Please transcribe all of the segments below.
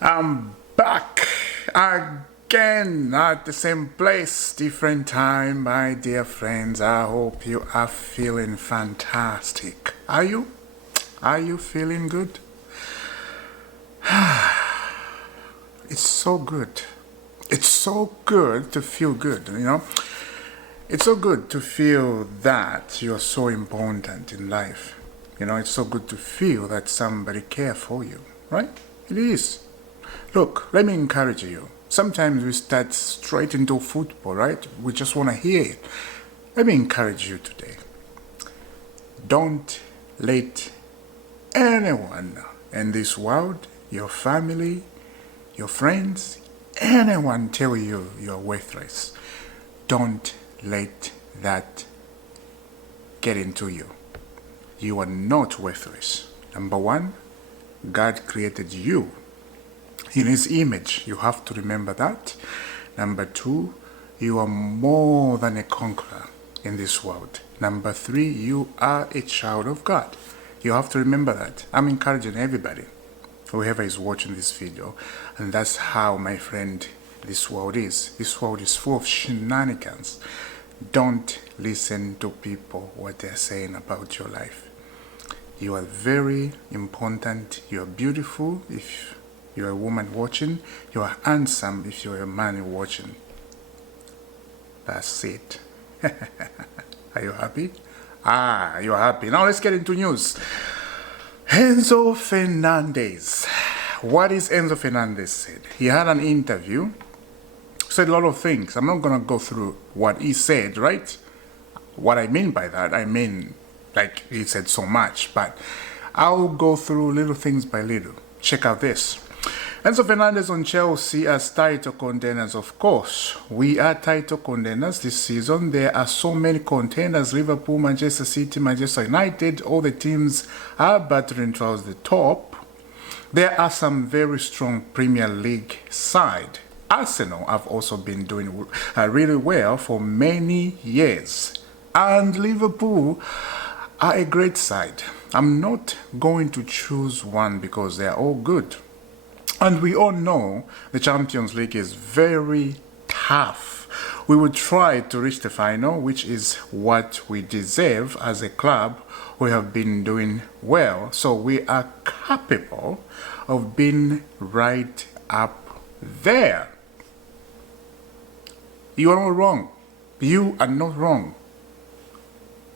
I'm back again at the same place, different time, my dear friends. I hope you are feeling fantastic. Are you? Are you feeling good? It's so good. It's so good to feel good, you know? It's so good to feel that you're so important in life. You know, it's so good to feel that somebody cares for you, right? It is. Look, let me encourage you. Sometimes we start straight into football, right? We just want to hear it. Let me encourage you today. Don't let anyone in this world, your family, your friends, anyone tell you you're worthless. Don't let that get into you. You are not worthless. Number one, God created you in His image. You have to remember that. Number two, you are more than a conqueror in this world. Number three, you are a child of God. You have to remember that. I'm encouraging everybody, whoever is watching this video, and that's how, my friend, this world is. This world is full of shenanigans. Don't listen to people, what they're saying about your life. You are very important. You are beautiful if you're a woman watching. You are handsome if you're a man watching. That's it. Are you happy? Ah, you're happy. Now let's get into news. Enzo Fernandez. What is Enzo Fernandez said? He had an interview, said a lot of things. I'm not going to go through what he said, right? What I mean by that, I mean, like, he said so much, but I'll go through little things by little. Check out this. Enzo Fernandez on Chelsea as title contenders. Of course, we are title contenders this season. There are so many contenders. Liverpool, Manchester City, Manchester United, all the teams are battling towards the top. There are some very strong Premier League side. Arsenal have also been doing really well for many years. And Liverpool are a great side. I'm not going to choose one because they are all good. And we all know the Champions League is very tough. We will try to reach the final, which is what we deserve as a club. We have been doing well, so we are capable of being right up there. You are not wrong. You are not wrong.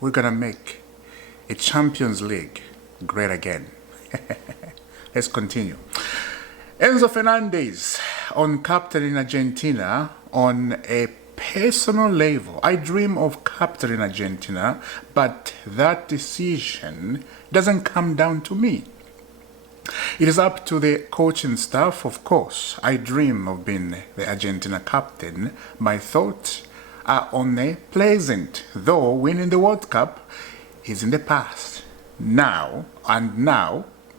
We're going to make a Champions League great again. Let's continue. Enzo Fernandez on captaining Argentina on a personal level. I dream of captaining Argentina, but that decision doesn't come down to me. It is up to the coaching staff, of course. I dream of being the Argentina captain. My thoughts are on a pleasant, though winning the World Cup is in the past. Now,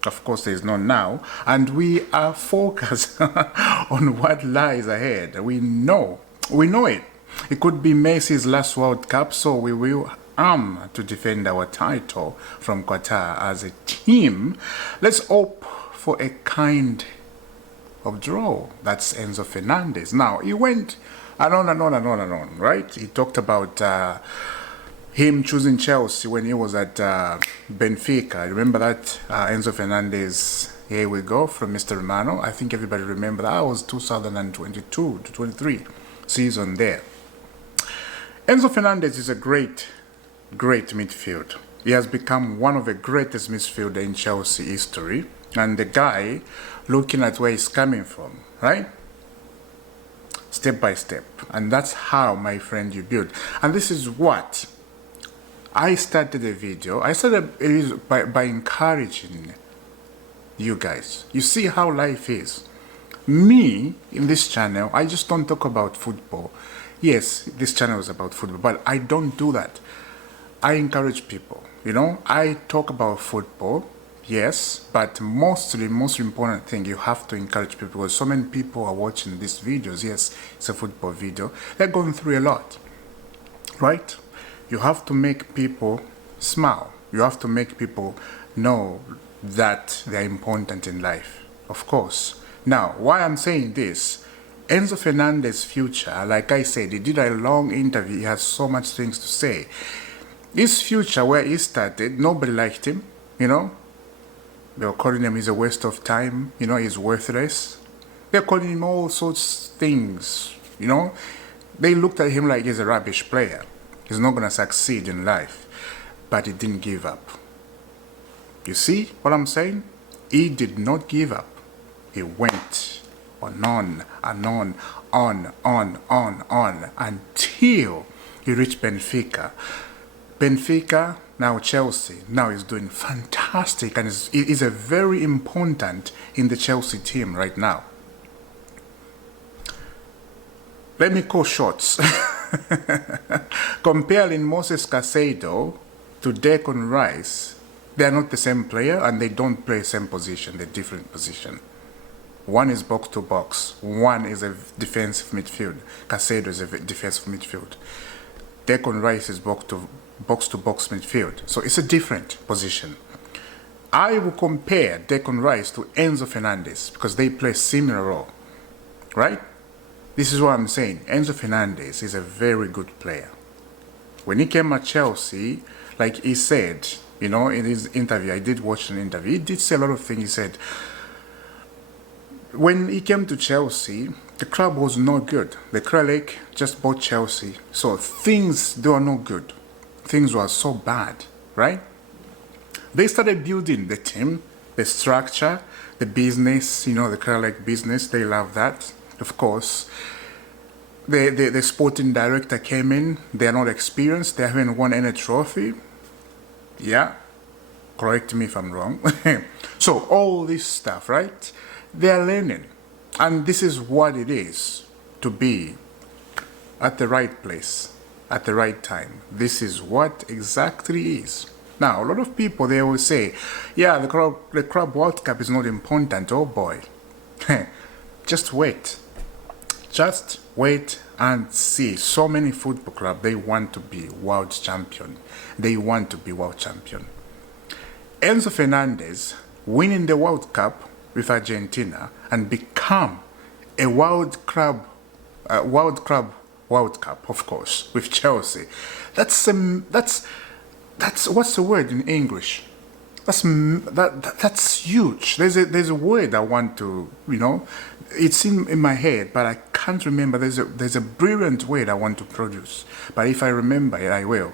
of course there is no now, and we are focused on what lies ahead. We know it. It could be Messi's last World Cup, so we will to defend our title from Qatar as a team. Let's hope for a kind of draw. That's Enzo Fernandez. Now, he went on, right? He talked about him choosing Chelsea when he was at Benfica. Remember that? Enzo Fernandez, here we go, from Mr. Romano. I think everybody remember that. Was 2022 to 23 season there. Enzo Fernandez is a great midfield. He has become one of the greatest midfielders in Chelsea history. And the guy, looking at where he's coming from, right? Step by step. And that's how, my friend, you build. And this is what I started the video. I started it by encouraging you guys. You see how life is. Me, in this channel, I just don't talk about football. Yes, this channel is about football, but I don't do that. I encourage people, you know. I talk about football, yes, but most important thing, you have to encourage people, because so many people are watching these videos. Yes, it's a football video. They're going through a lot, right? You have to make people smile. You have to make people know that they're important in life. Of course, Now, why I'm saying this, Enzo Fernandez's future, like I said, he did a long interview, he has so much things to say. His future, where he started, nobody liked him, you know. They were calling him he's a waste of time, you know, he's worthless. They're calling him all sorts of things, you know. They looked at him like he's a rubbish player. He's not going to succeed in life. But he didn't give up. You see what I'm saying? He did not give up. He went on and on until he reached Benfica. Benfica, now Chelsea, now he's doing fantastic and is a very important in the Chelsea team right now. Let me call shots. Comparing Moses Caicedo to Declan Rice, they are not the same player and they don't play the same position, they're different position. One is box to box, one is a defensive midfield. Caicedo is a defensive midfield. Declan Rice is box to box midfield. So it's a different position. I will compare Declan Rice to Enzo Fernandez because they play similar role, right? This is what I'm saying. Enzo Fernandez is a very good player. When he came at Chelsea, like he said, you know, in his interview, I did watch an interview, he did say a lot of things. He said, when he came to Chelsea, the club was not good. The Kralik just bought Chelsea. So things, they were not good. Things were so bad, right? They started building the team, the structure, the business, you know, the Kralik business. They love that. Of course, the sporting director came in. They are not experienced. They haven't won any trophy. Yeah, correct me if I'm wrong. So all this stuff, right? They are learning. And this is what it is to be at the right place, at the right time. This is what exactly is. Now, a lot of people, they will say, yeah, the Club World Cup is not important. Oh boy. Just wait. Just wait and see. So many football clubs, they want to be world champion. They want to be world champion. Enzo Fernandez winning the World Cup with Argentina and become a World Cup, of course, with Chelsea. That's what's the word in English? That's huge. There's a word I want to, you know, it's in my head, but I can't remember. There's a brilliant word I want to produce, but if I remember it, I will.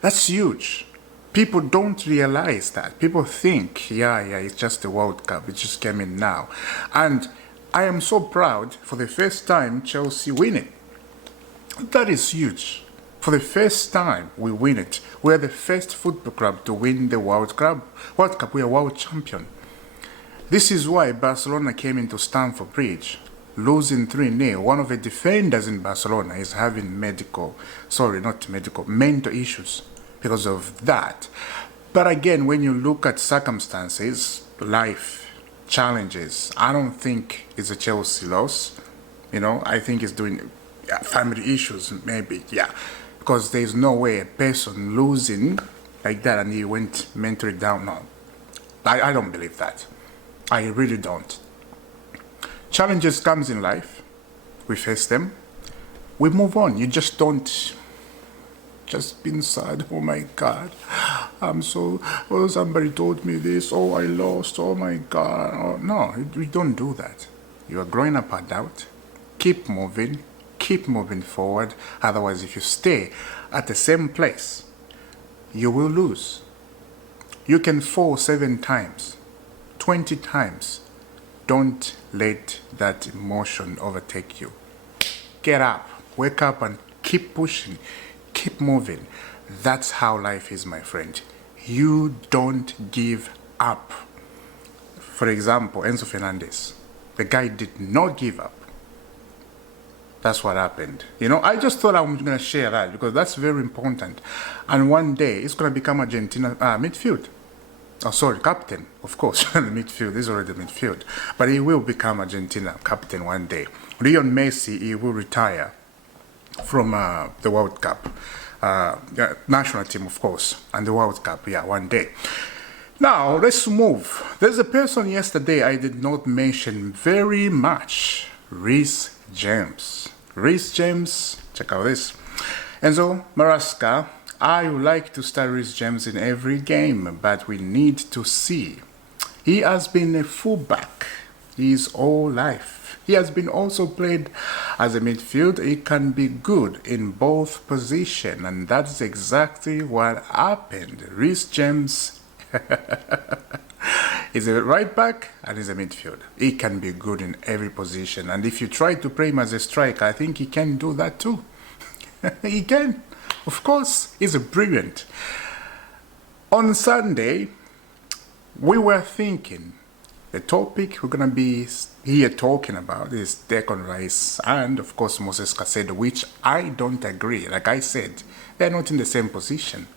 That's huge. People don't realize that. People think, yeah, it's just the World Cup. It just came in now, and I am so proud for the first time Chelsea win it. That is huge. For the first time we win it. We are the first football club to win the World Cup. We are world champion. This is why Barcelona came into Stamford Bridge, losing 3-0. One of the defenders in Barcelona is having mental issues because of that. But again, when you look at circumstances, life, challenges, I don't think it's a Chelsea loss. You know, I think it's doing family issues, maybe, yeah. Because there's no way a person losing like that and he went mentally down. No, I don't believe that. I really don't. Challenges comes in life. We face them. We move on. You just don't just be sad. Oh my God. Oh, somebody told me this. Oh, I lost. Oh my God. Oh, no, we don't do that. You are growing up adult. Keep moving. Keep moving forward. Otherwise, if you stay at the same place, you will lose. You can fall 7 times, 20 times. Don't let that emotion overtake you. Get up, wake up and keep pushing, keep moving. That's how life is, my friend. You don't give up. For example, Enzo Fernandez, the guy did not give up. That's what happened. You know, I just thought I was going to share that because that's very important. And one day, it's going to become Argentina midfield. Oh, sorry, captain, of course. The midfield is already midfield. But he will become Argentina captain one day. Lionel Messi, he will retire from the World Cup. National team, of course, and the World Cup, yeah, one day. Now, let's move. There's a person yesterday I did not mention very much. Reece James. Reece James, check out this. Enzo Maraska, I would like to start Reece James in every game, but we need to see. He has been a fullback his whole life. He has been also played as a midfield. He can be good in both positions, and that's exactly what happened. Reece James is a right back and is a midfield. He can be good in every position, and if you try to play him as a striker, I think he can do that too. He can. Of course, he's brilliant. On Sunday, we were thinking the topic we're going to be here talking about is Declan Rice and, of course, Moses Caicedo, which I don't agree. Like I said, they're not in the same position.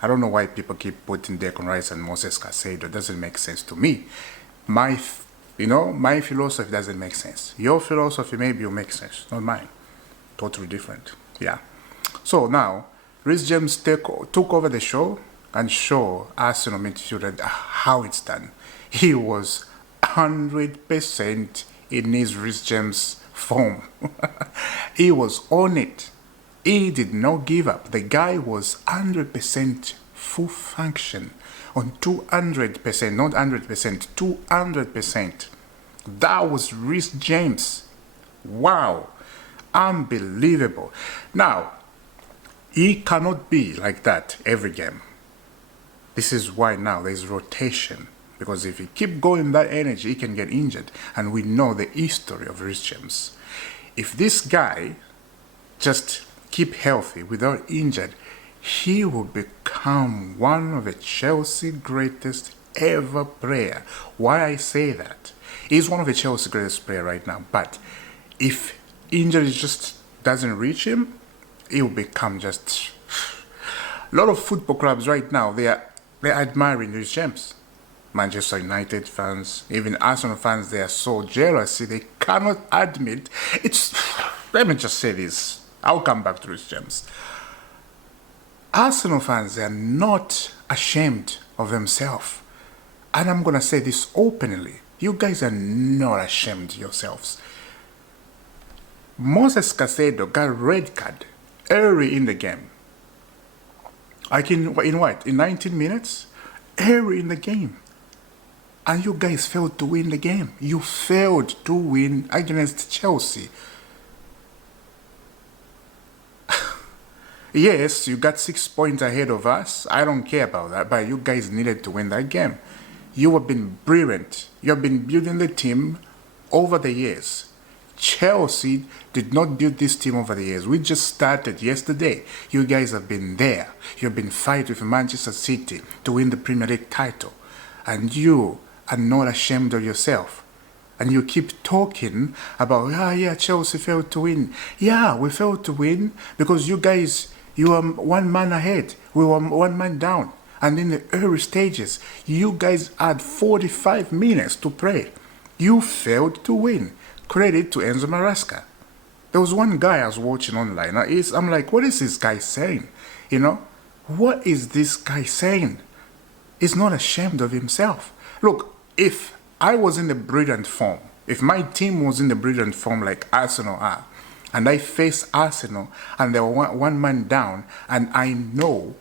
I don't know why people keep putting Declan Rice and Moses Caicedo. It doesn't make sense to me. My philosophy doesn't make sense. Your philosophy maybe will make sense, not mine. Totally different. Yeah. So now, Reece James took over the show and show Arsenal midfielder how it's done. He was 100% in his Reece James form. He was on it. He did not give up. The guy was 100% full function on 200%, not 100%, 200%. That was Reece James. Wow. Unbelievable. Now, he cannot be like that every game. This is why now there's rotation. Because if he keep going that energy, he can get injured. And we know the history of Reece James. If this guy just keep healthy without injured, he will become one of the Chelsea greatest ever player. Why I say that? He's one of the Chelsea greatest player right now. But if injury just doesn't reach him, he will become just... A lot of football clubs right now, they're admiring Reece James. Manchester United fans, even Arsenal fans, they are so jealous. They cannot admit it's... Let me just say this. I'll come back to Reece James. Arsenal fans, they are not ashamed of themselves. And I'm going to say this openly. You guys are not ashamed of yourselves. Moses Caicedo got a red card early in the game. In what? In 19 minutes? Early in the game. And you guys failed to win the game. You failed to win against Chelsea. Yes, you got 6 points ahead of us. I don't care about that. But you guys needed to win that game. You have been brilliant. You have been building the team over the years. Chelsea did not build this team over the years. We just started yesterday. You guys have been there. You have been fighting with Manchester City to win the Premier League title. And you are not ashamed of yourself. And you keep talking about, yeah, Chelsea failed to win. Yeah, we failed to win because you guys, you were one man ahead. We were one man down. And in the early stages, you guys had 45 minutes to play. You failed to win. Credit to Enzo Maraska. There was one guy I was watching online. I'm like, what is this guy saying? You know, what is this guy saying? He's not ashamed of himself. Look, if I was in the brilliant form, if my team was in the brilliant form like Arsenal are, and I face Arsenal and they're one man down, and I know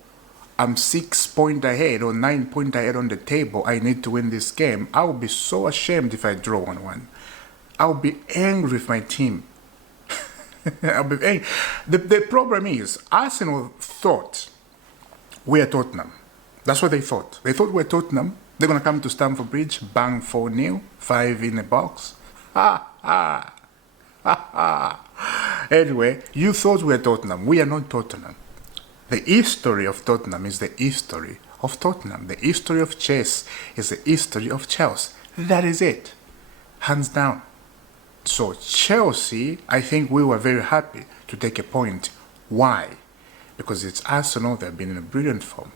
I'm 6 points ahead or 9 points ahead on the table, I need to win this game, I would be so ashamed if I draw 1-1. I'll be angry with my team. I'll be angry. The problem is, Arsenal thought we're Tottenham. That's what they thought. They thought we're Tottenham. They're going to come to Stamford Bridge, bang 4-0, 5 in the box. Ha, ha, ha, ha. Anyway, you thought we're Tottenham. We are not Tottenham. The history of Tottenham is the history of Tottenham. The history of chess is the history of Chelsea. That is it. Hands down. So Chelsea, I think we were very happy to take a point. Why? Because it's Arsenal, they've been in a brilliant form.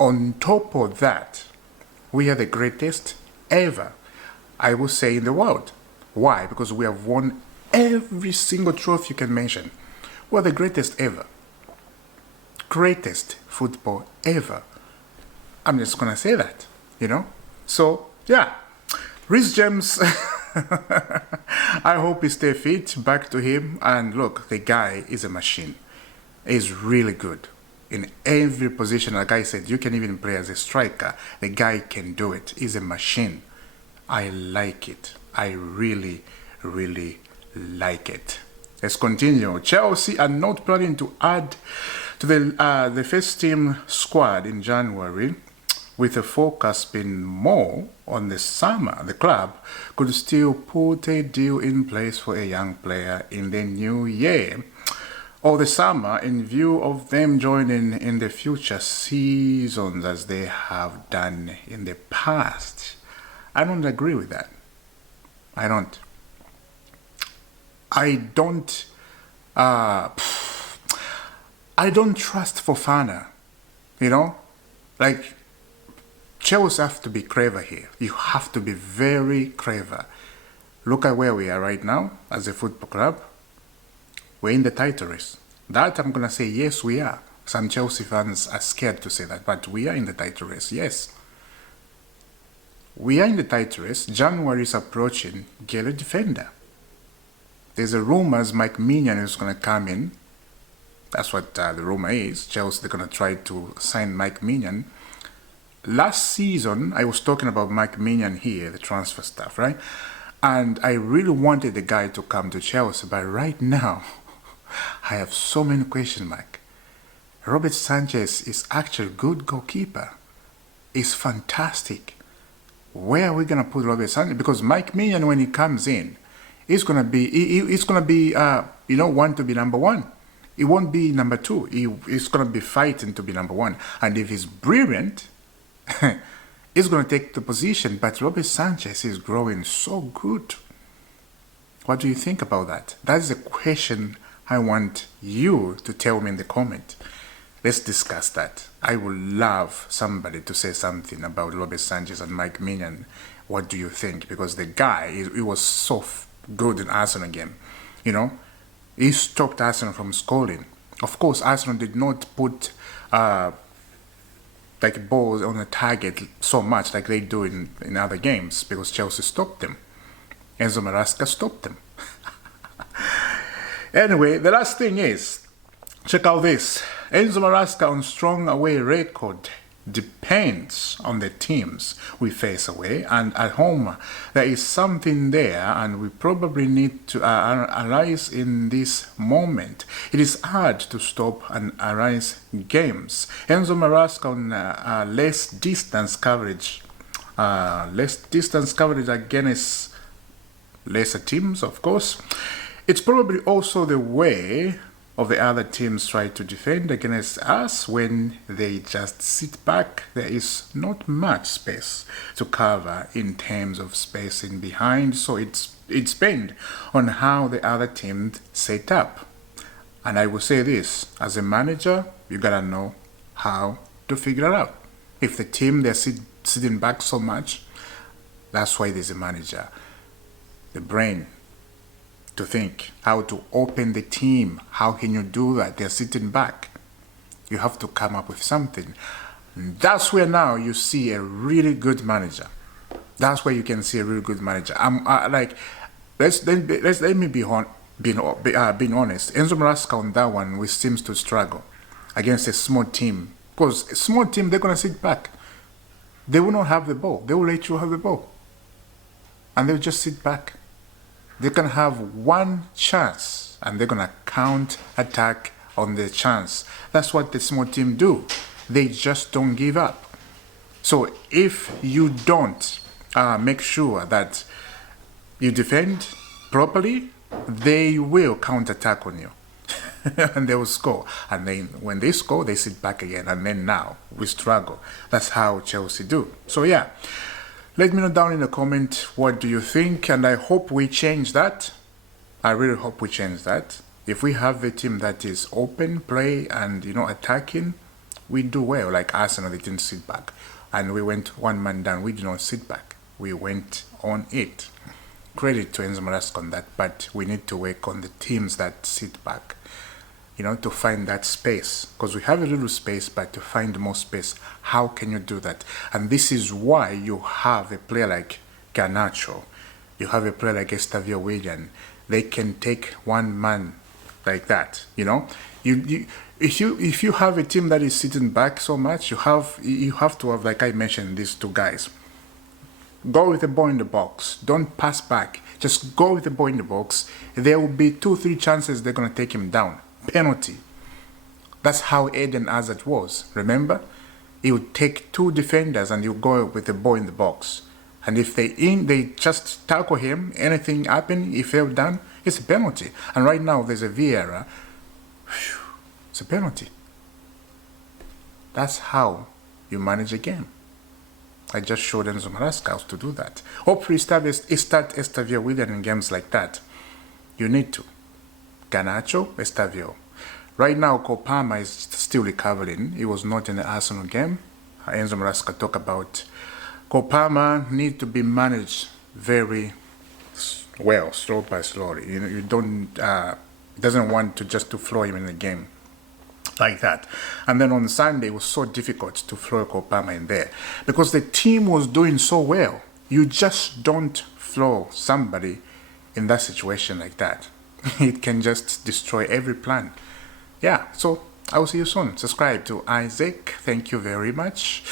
On top of that, we are the greatest ever, I will say, in the world. Why? Because we have won every single trophy you can mention. We're the greatest ever. Greatest football ever. I'm just going to say that. you know. So yeah, Reece James, I hope he stay fit. Back to him, and look, the guy is a machine. He's really good in every position. Like I said, you can even play as a striker. The guy can do it. He's a machine. I like it. I really, really like it. Let's continue. Chelsea are not planning to add to the first team squad in January, with the focus being more on the summer. The club could still put a deal in place for a young player in the new year or the summer, in view of them joining in the future seasons as they have done in the past. I don't agree with that. I don't. I don't. I don't trust Fofana. You know, like, Chelsea have to be clever here. You have to be very clever. Look at where we are right now as a football club. We're in the title race. That I'm going to say, yes, we are. Some Chelsea fans are scared to say that, but we are in the title race, yes. We are in the title race. January is approaching. Get a defender. There's a rumors Mike Mignon is going to come in. That's what the rumor is. Chelsea, they're going to try to sign Mike Mignon. Last season, I was talking about Mike Mignon here, the transfer stuff, right? And I really wanted the guy to come to Chelsea, but right now, I have so many question marks. Robert Sanchez is actually a good goalkeeper. He's fantastic. Where are we gonna put Robert Sanchez? Because Mike Mignon, when he comes in, he's gonna be want to be number one. He won't be number two. He's gonna be fighting to be number one. And if he's brilliant, he's gonna take the position. But Robert Sanchez is growing so good. What do you think about that? That is a question I want you to tell me in the comment. Let's discuss that. I would love somebody to say something about Robert Sanchez and Mike Mignon. What do you think? Because the guy, he was so good in Arsenal game. You know, he stopped Arsenal from scoring. Of course, Arsenal did not put like balls on the target so much like they do in other games, because Chelsea stopped them. Enzo Fernandez stopped them. Anyway, the last thing is, check out this. Enzo Fernandez on strong away record depends on the teams we face away, and at home there is something there, and we probably need to arise in this moment. It is hard to stop and arise games. Enzo Fernandez on less distance coverage against lesser teams, of course. It's probably also the way of the other teams try to defend against us. When they just sit back, there is not much space to cover in terms of spacing behind, so it's depends on how the other team set up. And I will say this, as a manager, you gotta know how to figure it out. If the team, they're sitting back so much, that's why there's a manager. The brain to think how to open the team. How can you do that? They're sitting back. You have to come up with something. And that's where now you see a really good manager. That's where you can see a really good manager. Let me be being honest. Enzo Fernandez on that one, which seems to struggle against a small team, because a small team, they're gonna sit back. They will not have the ball. They will let you have the ball, and they'll just sit back. They can have one chance and they're gonna counter attack on the chance. That's what the small team do. They just don't give up. So if you don't make sure that you defend properly, they will counterattack on you. And they will score. And then when they score, they sit back again. And then now we struggle. That's how Chelsea do. So yeah. Let me know down in the comment, what do you think? And I hope we change that. I really hope we change that. If we have a team that is open play and, attacking, we do well. Like Arsenal, they didn't sit back. And we went one man down. We did not sit back. We went on it. Credit to Enzo Fernandez on that. But we need to work on the teams that sit back. to find that space, because we have a little space, but to find more space, how can you do that? And this is why you have a player like Garnacho, you have a player like Estavio Willian. They can take one man like that. If you have a team that is sitting back so much, you have to have, like I mentioned, these two guys. Go with the ball in the box. Don't pass back. Just go with the ball in the box. There will be 2-3 chances they're going to take him down. Penalty. That's how Eden Hazard was. Remember? He would take 2 defenders and he'll go with the ball in the box. And if they just tackle him, anything happen, if they're done, it's a penalty. And right now there's a VAR. It's a penalty. That's how you manage a game. I just showed Enzo Fernandez how to do that. Hopefully start Estavio Willian in games like that. You need to. Garnacho, Estavio. Right now, Kopama is still recovering. He was not in the Arsenal game. Enzo Fernandez talk about Kopama need to be managed very well, slow by slowly. You don't doesn't want to just to throw him in the game like that. And then on Sunday, it was so difficult to throw Kopama in there because the team was doing so well. You just don't throw somebody in that situation like that. It can just destroy every plan. Yeah, so I will see you soon. Subscribe to Isaac. Thank you very much.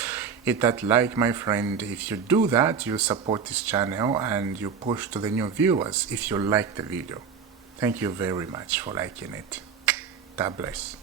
Hit that like, my friend. If you do that, you support this channel and you push to the new viewers if you like the video. Thank you very much for liking it. God bless.